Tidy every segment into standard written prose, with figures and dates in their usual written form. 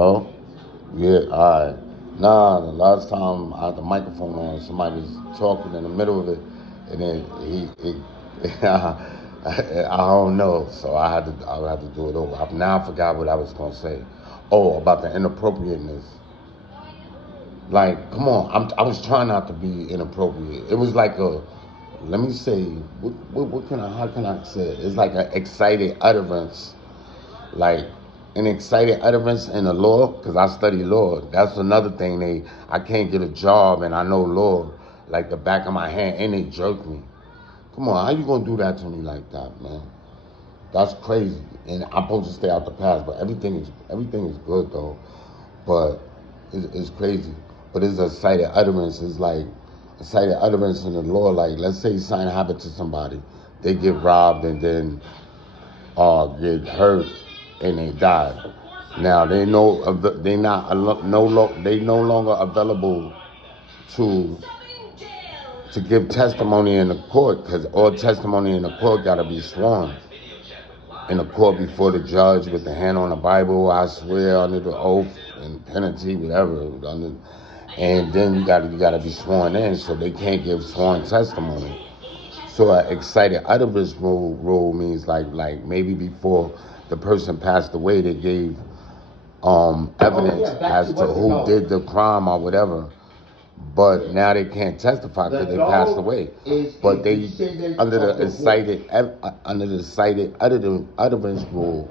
Hello? Yeah, alright. Nah, the last time I had the microphone on, somebody was talking in the middle of it, and then I don't know, so I had to do it over. Now I forgot what I was gonna say. Oh, about the inappropriateness. Like, come on, I was trying not to be inappropriate. It was like let me say, how can I say it? It's like an excited utterance, like an excited utterance in the law, because I study law. That's another thing. I can't get a job and I know law like the back of my hand, and they jerk me. Come on, how you gonna do that to me like that, man? That's crazy. And I'm supposed to stay out the past, but everything is good though. But it's crazy. But it's a excited utterance. It's like a excited utterance in the law. Like, let's say something happened to somebody, they get robbed and then get hurt and they die. Now they no longer available to give testimony in the court, because all testimony in the court got to be sworn in the court before the judge with the hand on the Bible. I swear under the oath and penalty, whatever. And then you gotta be sworn in, so they can't give sworn testimony. So an excited utterance rule means like maybe before the person passed away, they gave evidence as to who did the crime or whatever. But now they can't testify because they passed away. But they under the excited utterance rule.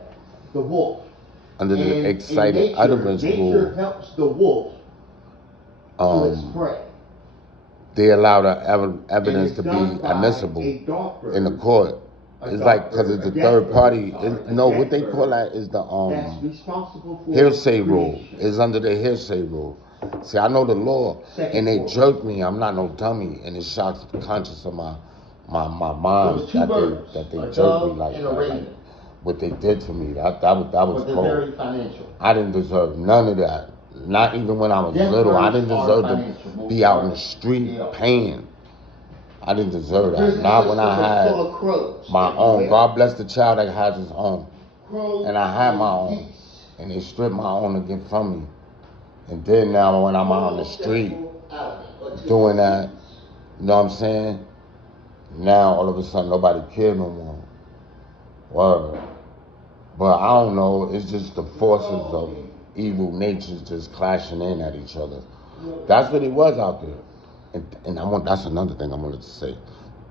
The wolf. Under the excited utterance rule. Nature helps the wolf to its prey. They allow the evidence to be admissible in the court. It's like, because it's a third party. No, what they call that is the hearsay rule. It's under the hearsay rule. See, I know the law, and they jerk me. I'm not no dummy, and it shocks the conscience of my mind that they jerk me like that. Like, what they did to me, that was cold. I didn't deserve none of that. Not even when I was little. I didn't deserve to be out in the street paying. I didn't deserve that. Not when I had my own. God bless the child that has his own. And I had my own. And they stripped my own again from me. And then now when I'm out on the street doing that, you know what I'm saying? Now all of a sudden nobody cares no more. Word. But I don't know, it's just the forces of evil natures just clashing in at each other. That's what it was out there. And that's another thing I wanted to say.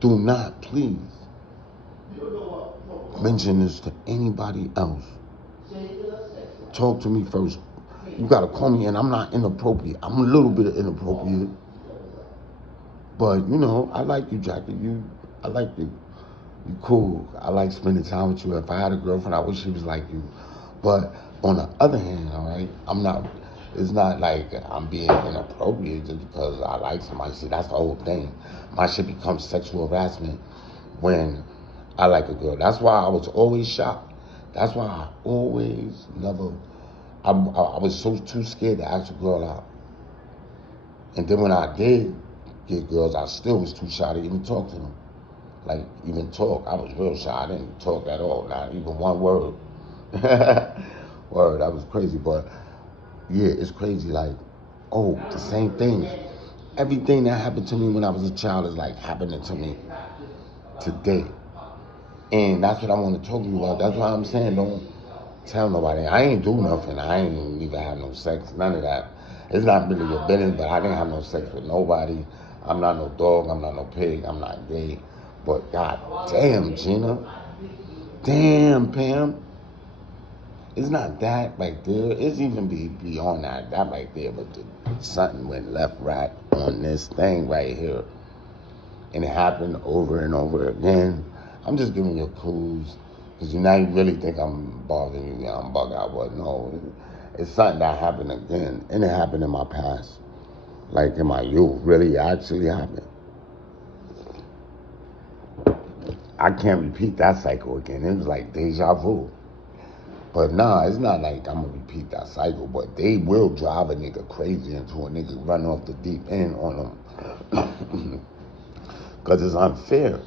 Do not, please, mention this to anybody else. Talk to me first. You gotta call me, and I'm not inappropriate. I'm a little bit inappropriate. But, I like you, Jackie. I like you. You cool. I like spending time with you. If I had a girlfriend, I wish she was like you. But on the other hand, all right, it's not like I'm being inappropriate just because I like somebody. See, that's the whole thing. My shit becomes sexual harassment when I like a girl. That's why I was always shocked. That's why I always I was so too scared to ask a girl out. And then when I did get girls, I still was too shy to even talk to them. Like, even talk. I was real shy. I didn't talk at all. Not even one word. Word, that was crazy. But yeah, it's crazy. Like, the same thing. Everything that happened to me when I was a child is like happening to me today. And that's what I want to talk to you about. That's why I'm saying don't tell nobody. I ain't do nothing. I ain't even have no sex. None of that. It's not really your business, but I didn't have no sex with nobody. I'm not no dog. I'm not no pig. I'm not gay. But god damn, Gina. Damn, Pam. It's not that right there. It's even beyond that right there. But something went left, right on this thing right here. And it happened over and over again. I'm just giving you clues. Because now you really think I'm bothering you. Yeah, I'm bug out. But no, it's something that happened again. And it happened in my past. Like in my youth. Really actually happened. I can't repeat that cycle again. It was like deja vu. But nah, it's not like I'm going to repeat that cycle. But they will drive a nigga crazy until a nigga run off the deep end on them. Because it's unfair.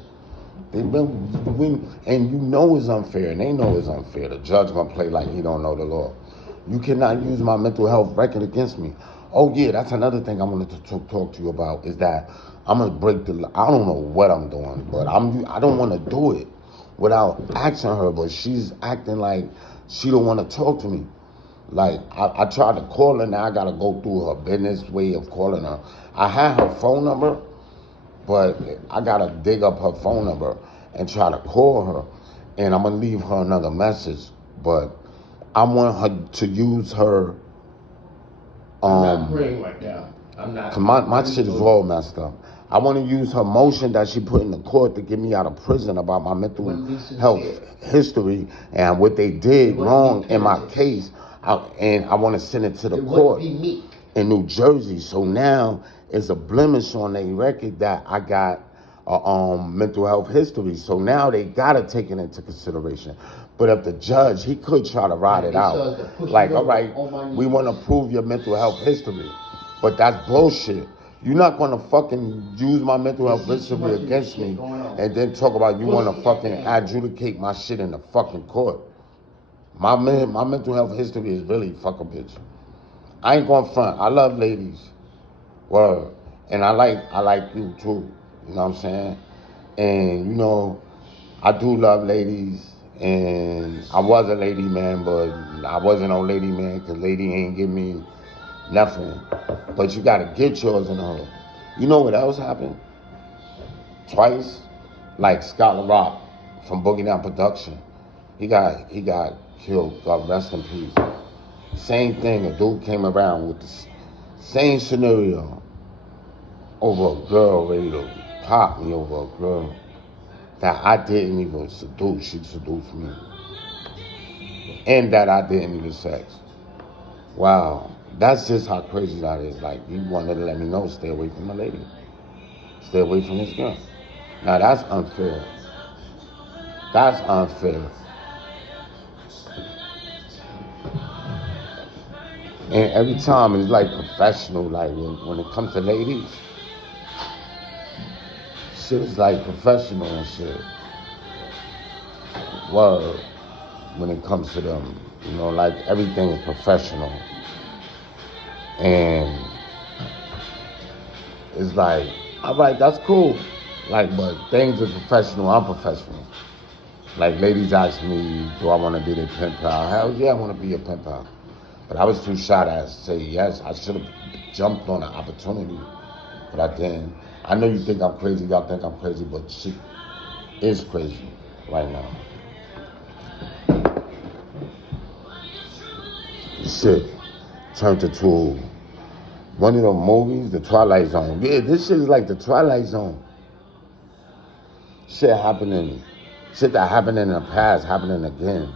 They will win, and it's unfair, and they know it's unfair. The judge going to play like he don't know the law. You cannot use my mental health record against me. Oh yeah, that's another thing I wanted to talk to you about is that I'm gonna break the. I don't know what I'm doing, but I don't want to do it without asking her. But she's acting like she don't want to talk to me. Like I tried to call her, now I gotta go through her business way of calling her. I had her phone number, but I gotta dig up her phone number and try to call her, and I'm gonna leave her another message. But I want her to use her. I'm not praying right now. I'm not. My shit is all messed up. I want to use her motion that she put in the court to get me out of prison about my mental health history and what they did wrong in my case. And I want to send it to the court in New Jersey. So now it's a blemish on their record that I got mental health history. So now they gotta take it into consideration. But if the judge, he could try to ride it out. Like, all right, we want to prove your mental health history. But that's bullshit. You're not gonna fucking use my mental health history against me and then talk about you wanna fucking adjudicate my shit in the fucking court. My mental health history is really fuck a bitch. I ain't going front. I love ladies. Word. And I like you too. You know what I'm saying? And you know, I do love ladies. And I was a lady man, but I wasn't no lady man because lady ain't give me nothing. But you gotta get yours in her. You know what else happened? Twice, like Scott LaRock from Boogie Down Production. He got killed. God rest in peace. Same thing. A dude came around with the same scenario over a girl ready to pop me over a girl that I didn't even seduce. She seduced me. And that I didn't even sex. Wow. That's just how crazy that is. Like, you wanted to let me know, stay away from the lady. Stay away from this girl. Now, that's unfair. That's unfair. And every time it's like professional, like when it comes to ladies, shit is like professional and shit. Word. When it comes to them, you know, like everything is professional. And it's like, all right, that's cool. Like, but things are professional, I'm professional. Like, ladies ask me, do I want to be their pen pal? Hell yeah, I want to be a pen pal. But I was too shy to say yes. I should have jumped on an opportunity, but I didn't. I know you think I'm crazy, y'all think I'm crazy, but shit is crazy right now. Shit turned into one of the movies, The Twilight Zone. Yeah, this shit is like The Twilight Zone. Shit that happened in the past, happening again.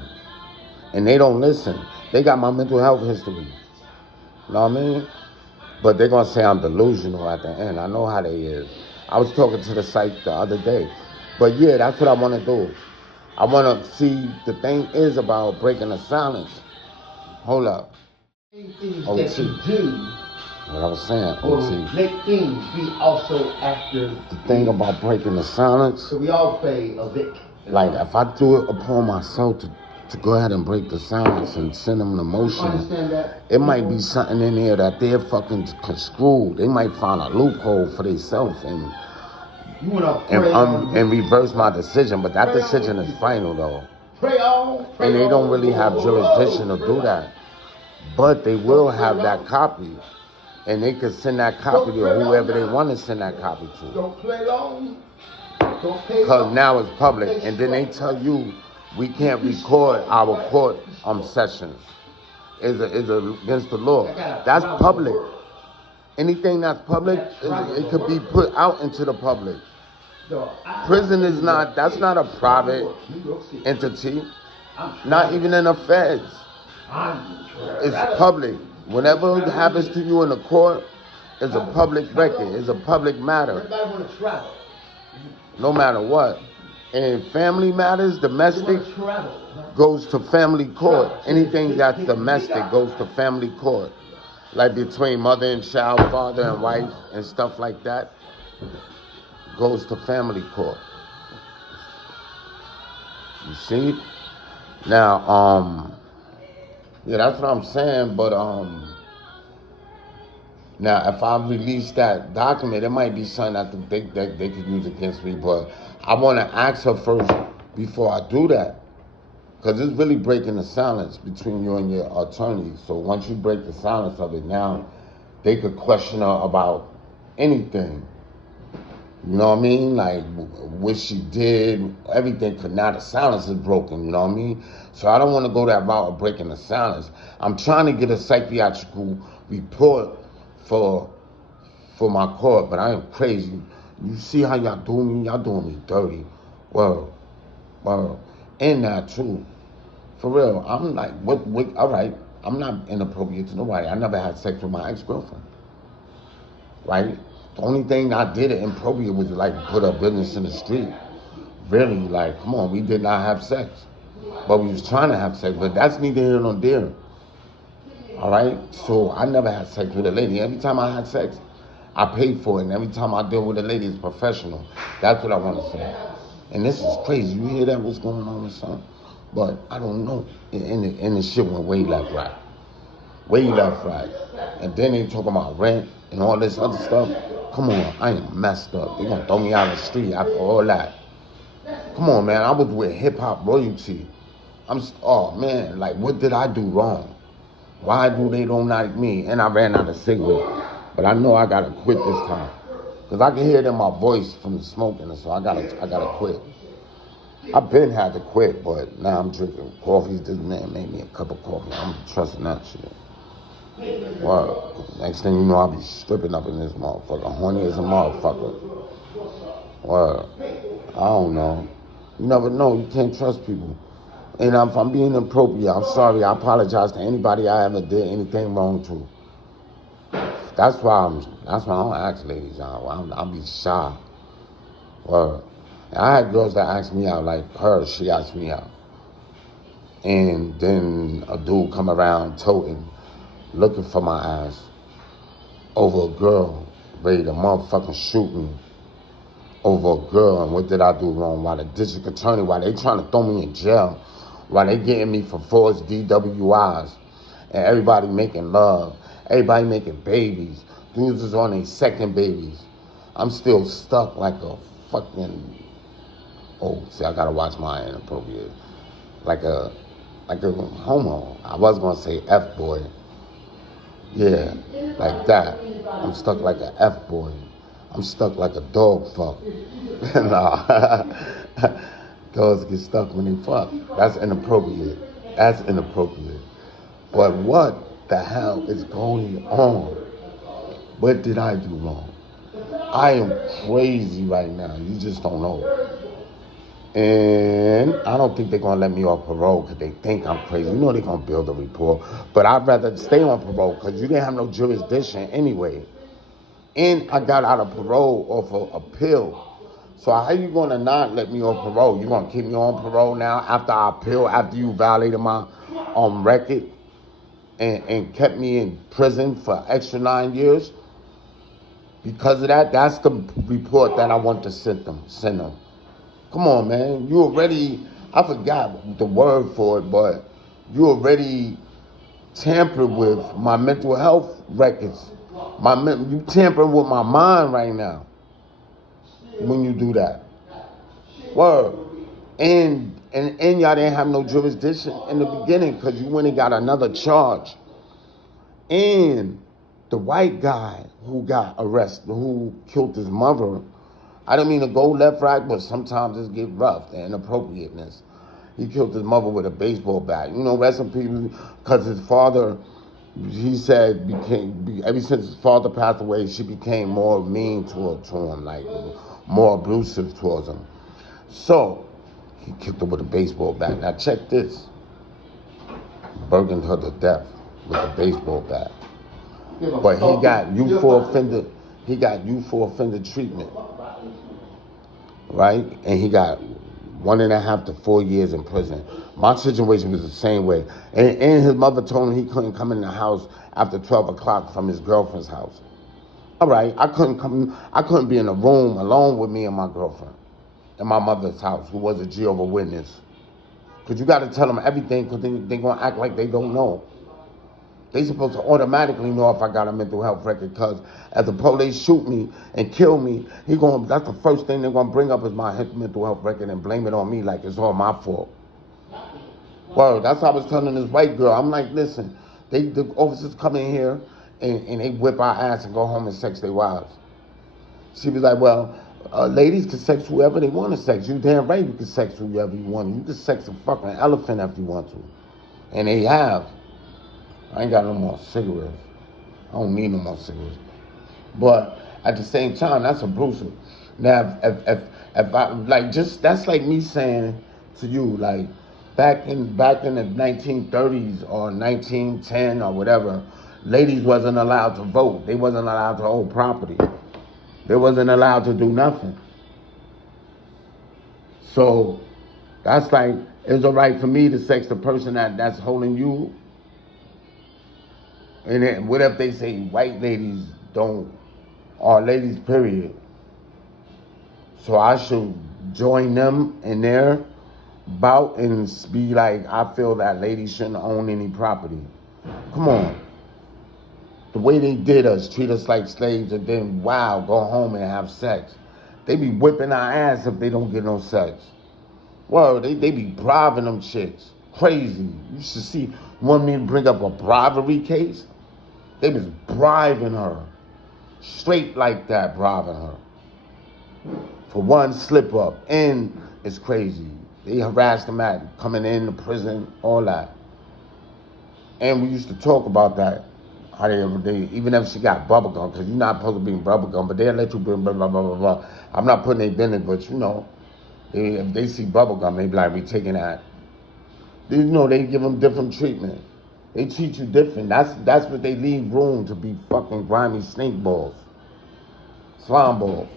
And they don't listen. They got my mental health history. You know what I mean? But they're gonna say I'm delusional at the end. I know how they is. I was talking to the psych the other day. But yeah, that's what I wanna do. I wanna see, the thing is about breaking the silence. Hold up. OT. What I was saying, OT. Make things be also after. The thing about breaking the silence. So we all play a Vic. Like, if I do it upon myself to go ahead and break the silence and send them an emotion, it might be something in there that they're fucking screwed. They might find a loophole for themselves and reverse my decision. But that decision is final, though. And they don't really have jurisdiction to do that. But they will have that copy. And they can send that copy to whoever they want to send that copy to. Don't play long. Because now it's public. And then they tell you we can't record our court sessions. It's against the law. That's public. Anything that's public, it could be put out into the public. Prison is that's not a private entity. Not even in the feds. It's public. Whenever it happens to you in the court, it's a public record. It's a public matter. No matter what. And family matters, domestic, goes to family court. Anything that's domestic goes to family court. Like between mother and child, father and wife, and stuff like that, goes to family court. You see? Now, Yeah, that's what I'm saying. But now if I release that document, it might be something that they could use against me. But I want to ask her first before I do that, because it's really breaking the silence between you and your attorney. So once you break the silence of it, now they could question her about anything. You know what I mean? Like what she did, everything. Cause now the silence is broken. You know what I mean? So I don't want to go that route of breaking the silence. I'm trying to get a psychiatrical report for my court, but I am crazy. You see how y'all do me? Y'all doing me dirty. Well, and that too. For real, I'm like, what? All right, I'm not inappropriate to nobody. I never had sex with my ex-girlfriend. Right? The only thing I did it inappropriate was like put a business in the street. Really, like, come on, we did not have sex. But we was trying to have sex, but that's neither here nor there. All right? So I never had sex with a lady. Every time I had sex, I paid for it. And every time I deal with a lady, it's professional. That's what I want to say. And this is crazy. You hear that? What's going on with something? But I don't know. And the shit went way left, right. Way left, right. And then they talking about rent and all this other stuff. Come on, I am messed up. They gonna throw me out of the street after all that. Come on, man. I was with hip hop royalty. Oh man, like what did I do wrong? Why do they don't like me? And I ran out of cigarettes. But I know I gotta quit this time. Cause I can hear it in my voice from the smoking, so I gotta quit. I've been had to quit, but now I'm drinking coffee. This man made me a cup of coffee. I'm trusting that shit. Well, next thing you know, I'll be stripping up in this motherfucker. Horny as a motherfucker. Well, I don't know. You never know. You can't trust people. And if I'm being inappropriate, I'm sorry. I apologize to anybody I ever did anything wrong to. That's why I don't ask ladies out. I'll be shy. Well, I had girls that asked me out, like her, she asked me out. And then a dude come around toting, looking for my ass over a girl, ready to motherfucking shoot me over a girl. And what did I do wrong? While the district attorney, while they trying to throw me in jail, while they getting me for forced DWIs, and everybody making love, everybody making babies, dudes is on their second babies. I'm still stuck like a fucking, see, I gotta watch my inappropriate, like a homo. I was gonna say F-boy. Yeah, like that. I'm stuck like an F-boy. I'm stuck like a dog fuck. Nah. Dogs get stuck when they fuck. That's inappropriate. That's inappropriate. But what the hell is going on? What did I do wrong? I am crazy right now. You just don't know. And I don't think they're going to let me off parole because they think I'm crazy. You know they're going to build a report. But I'd rather stay on parole because you didn't have no jurisdiction anyway. And I got out of parole off of appeal. So how you going to not let me on parole? You going to keep me on parole now after I appeal, after you violated my record and kept me in prison for extra 9 years? Because of that, that's the report that I want to send them. Come on, man. You already, I forgot the word for it, but you already tampered with my mental health records. You tampering with my mind right now when you do that. Word. And y'all didn't have no jurisdiction in the beginning because you went and got another charge. And the white guy who got arrested, who killed his mother, I don't mean to go left, right, but sometimes it get rough, the inappropriateness. He killed his mother with a baseball bat. You know, rest in peace, because his father, he said, ever since his father passed away, she became more mean to him, like more abusive towards him. So, he kicked her with a baseball bat. Now check this. Burdened her to death with a baseball bat. But he got youth for offender treatment. Right? And he got 1.5 to 4 years in prison. My situation was the same way. And his mother told him he couldn't come in the house after 12 o'clock from his girlfriend's house. All right, I couldn't be in a room alone with me and my girlfriend in my mother's house, who was a Jehovah's Witness. Because you got to tell them everything because they're going to act like they don't know. They supposed to automatically know if I got a mental health record, because if the police shoot me and kill me, that's the first thing they're gonna bring up is my mental health record and blame it on me like it's all my fault. Well, that's what I was telling this white girl. I'm like, listen, the officers come in here and they whip our ass and go home and sex their wives. She was like, well, ladies can sex whoever they want to sex. You damn right you can sex whoever you want. You can sex a fucking elephant if you want to. And they have. I ain't got no more cigarettes. I don't need no more cigarettes. But at the same time, that's abusive. Now, if I, like, just, that's like me saying to you, like, back in the 1930s or 1910 or whatever, ladies wasn't allowed to vote. They wasn't allowed to own property. They wasn't allowed to do nothing. So that's like, it's all right for me to sex the person that's holding you. And then what if they say white ladies don't, or ladies period? So I should join them in their bout and be like, I feel that ladies shouldn't own any property. Come on. The way they did us, treat us like slaves, and then, wow, go home and have sex. They be whipping our ass if they don't get no sex. Well, they be bribing them chicks. Crazy. You should see, you want me to bring up a bribery case? They was bribing her. Straight like that, bribing her. For one slip up. And it's crazy. They harassed them at coming in the prison, all that. And we used to talk about that. How they even if she got bubble gum, because you're not supposed to bring bubble gum, but they'll let you bring blah, blah, blah, blah, blah. I'm not putting their business, but you know, if they see bubble gum, they be like, we taking that. You know, they give them different treatment. They treat you different. That's what they leave room to be fucking grimy snake balls. Slime balls.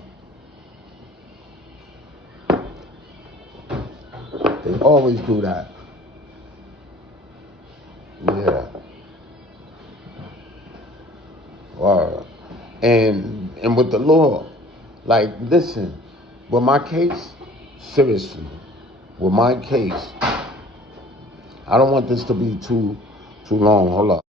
They always do that. Yeah. Or, and with the law, like, listen, with my case, seriously, with my case, I don't want this to be too long. Hold up.